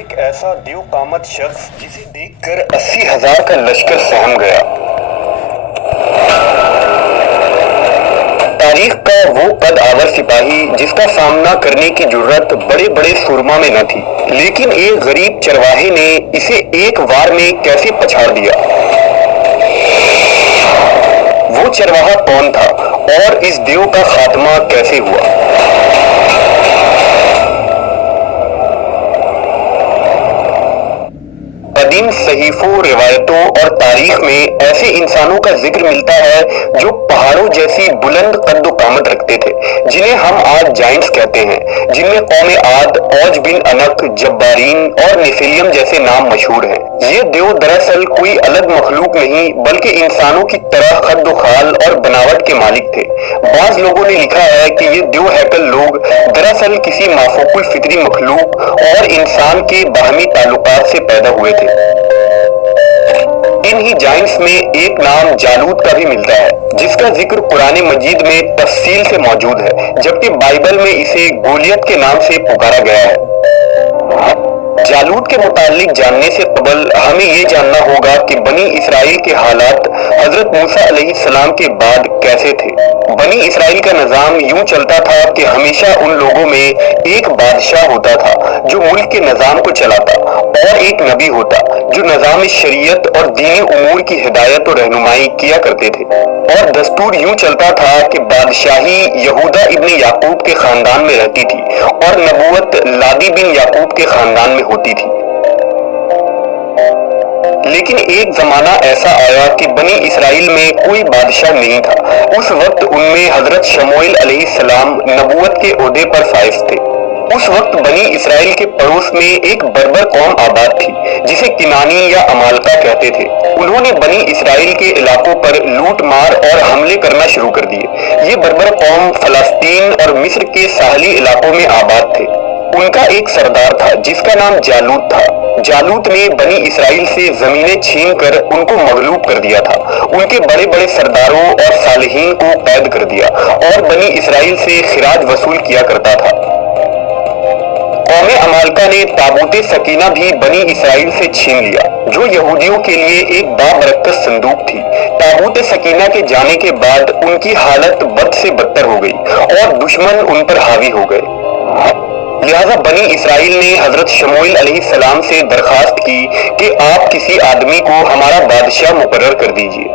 ایک ایسا دیو قامت شخص جسے دیکھ کر 80,000 کا لشکر سہم گیا۔ تاریخ کا وہ قد آور سپاہی جس کا سامنا کرنے کی جرت بڑے بڑے سورما میں نہ تھی، لیکن ایک غریب چرواہے نے اسے ایک وار میں کیسے پچھاڑ دیا۔ وہ چرواہا کون تھا اور اس دیو کا خاتمہ کیسے ہوا؟ قدیم صحیفوں، روایتوں اور تاریخ میں ایسے انسانوں کا ذکر ملتا ہے جو پہاڑوں جیسی بلند قد و قامت رکھتے تھے، جنہیں ہم آج جائنٹس کہتے ہیں، جن میں قوم عاد، اوج بن انق، جبارین اور نیفیلیم جیسے نام مشہور ہیں۔ یہ دیو دراصل کوئی الگ مخلوق نہیں بلکہ انسانوں کی طرح قد و خال اور بناوٹ کے مالک تھے۔ بعض لوگوں نے لکھا ہے کہ یہ دیو ہیکل لوگ دراصل کسی مافوق الفطری مخلوق اور انسان کے باہمی تعلقات سے پیدا ہوئے تھے۔ ان ہی جائنٹس میں ایک نام جالوت کا بھی ملتا ہے، جس کا ذکر قرآن مجید میں تفصیل سے موجود ہے، جبکہ بائبل میں اسے گولیت کے نام سے پکارا گیا ہے۔ جالوت کے متعلق جاننے سے قبل ہمیں یہ جاننا ہوگا کہ بنی اسرائیل کے حالات حضرت موسیٰ علیہ السلام کے بعد کیسے تھے۔ بنی اسرائیل کا نظام یوں چلتا تھا کہ ہمیشہ ان لوگوں میں ایک بادشاہ ہوتا تھا جو ملک کے نظام کو چلاتا، اور ایک نبی ہوتا جو نظام شریعت اور دینی امور کی ہدایت و رہنمائی کیا کرتے تھے۔ اور دستور یوں چلتا تھا کہ بادشاہی یہودا ابن یعقوب کے خاندان میں رہتی تھی اور نبوت لادی بن یعقوب کے خاندان میں ہوتی تھی۔ لیکن ایک زمانہ ایسا آیا کہ بنی اسرائیل میں کوئی بادشاہ نہیں تھا۔ اس وقت ان میں حضرت شموئیل علیہ السلام نبوت کے عہدے پر فائز تھے۔ اس وقت بنی اسرائیل کے پڑوس میں ایک بربر قوم آباد تھی جسے کنانی یا عمالقہ کہتے تھے۔ انہوں نے بنی اسرائیل کے علاقوں پر لوٹ مار اور حملے کرنا شروع کر دیے۔ یہ بربر قوم فلسطین اور مصر کے ساحلی علاقوں میں آباد تھے۔ ان کا ایک سردار تھا جس کا نام جالوت تھا۔ جالوت نے بنی اسرائیل سے زمینیں چھین کر ان کو مغلوب کر دیا تھا، ان کے بڑے بڑے سرداروں اور صالحین کو قید کر دیا اور بنی اسرائیل سے خراج وصول کیا کرتا تھا۔ قوم عمالقہ نے تابوت سکینہ بھی بنی اسرائیل سے چھین لیا، جو یہودیوں کے لیے ایک بابرکت صندوق تھی۔ تابوت سکینہ کے جانے کے بعد ان کی حالت بد سے بدتر ہو گئی اور دشمن ان پر حاوی ہو گئے۔ لہذا بنی اسرائیل نے حضرت شموئیل علیہ السلام سے درخواست کی کہ آپ کسی آدمی کو ہمارا بادشاہ مقرر کر دیجیے۔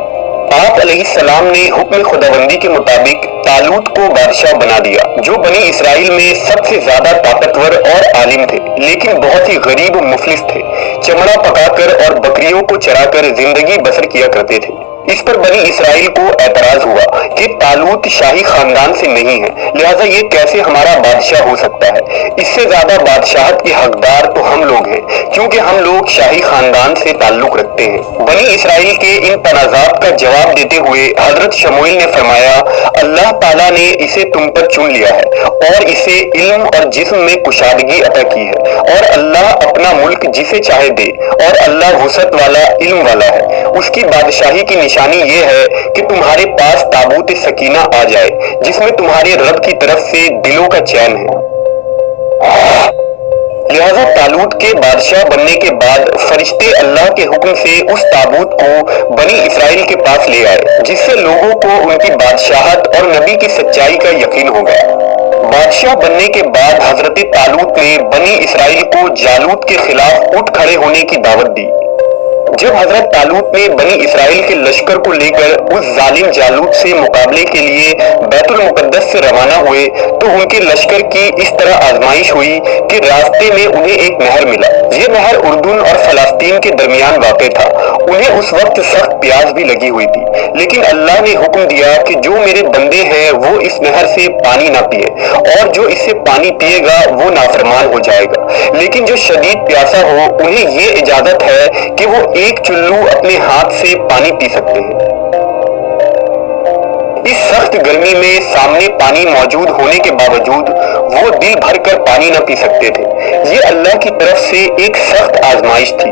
آپ علیہ السلام نے حکم خداوندی کے مطابق طالوت کو بادشاہ بنا دیا، جو بنی اسرائیل میں سب سے زیادہ طاقتور اور عالم تھے، لیکن بہت ہی غریب و مفلس تھے۔ چمڑا پکا کر اور بکریوں کو چرا کر زندگی بسر کیا کرتے تھے۔ اس پر بنی اسرائیل کو اعتراض ہوا کہ طالوت شاہی خاندان سے نہیں ہے، لہٰذا یہ کیسے ہمارا بادشاہ ہو سکتا ہے؟ اس سے زیادہ بادشاہت کے حقدار تو ہم لوگ ہیں، کیونکہ ہم لوگ شاہی خاندان سے تعلق رکھتے ہیں۔ بنی اسرائیل کے ان تنازعات کا جواب دیتے ہوئے حضرت شموئیل نے فرمایا، اللہ تعالیٰ نے اسے تم پر چن لیا ہے اور اسے علم اور جسم میں کشادگی عطا کی ہے، اور اللہ اپنا ملک جسے چاہے دے، اور اللہ وسعت والا علم والا ہے۔ اس کی بادشاہی کی نشانی یہ ہے کہ تمہارے پاس تابوت سکینہ آ جائے، جس میں تمہارے رب کی طرف سے دلوں کا چین ہے۔ لہذا طالوت کے بادشاہ بننے کے بعد فرشتے اللہ کے حکم سے اس تابوت کو بنی اسرائیل کے پاس لے آئے، جس سے لوگوں کو ان کی بادشاہت اور نبی کی سچائی کا یقین ہو گیا۔ بادشاہ بننے کے بعد حضرت طالوت نے بنی اسرائیل کو جالوت کے خلاف اٹھ کھڑے ہونے کی دعوت دی۔ جب حضرت طالوت نے بنی اسرائیل کے لشکر کو لے کر اس ظالم جالوت سے مقابلے کے لیے بیت المقدس سے روانہ ہوئے تو ان کے لشکر کی اس طرح آزمائش ہوئی کہ راستے میں انہیں ایک نہر ملا۔ یہ نہر اردن اور فلسطین کے درمیان واقع تھا۔ انہیں اس وقت سخت پیاس بھی لگی ہوئی تھی، لیکن اللہ نے حکم دیا کہ جو میرے بندے ہیں وہ اس نہر سے پانی نہ پیے، اور جو اس سے پانی پیے گا وہ نافرمان ہو جائے گا، لیکن جو شدید پیاسا ہو انہیں یہ اجازت ہے کہ وہ ایک چلو اپنے ہاتھ سے پانی پی سکتے ہیں۔ اس سخت گرمی میں سامنے پانی موجود ہونے کے باوجود وہ دل بھر کر پانی نہ پی سکتے تھے۔ یہ اللہ کی طرف سے ایک سخت آزمائش تھی۔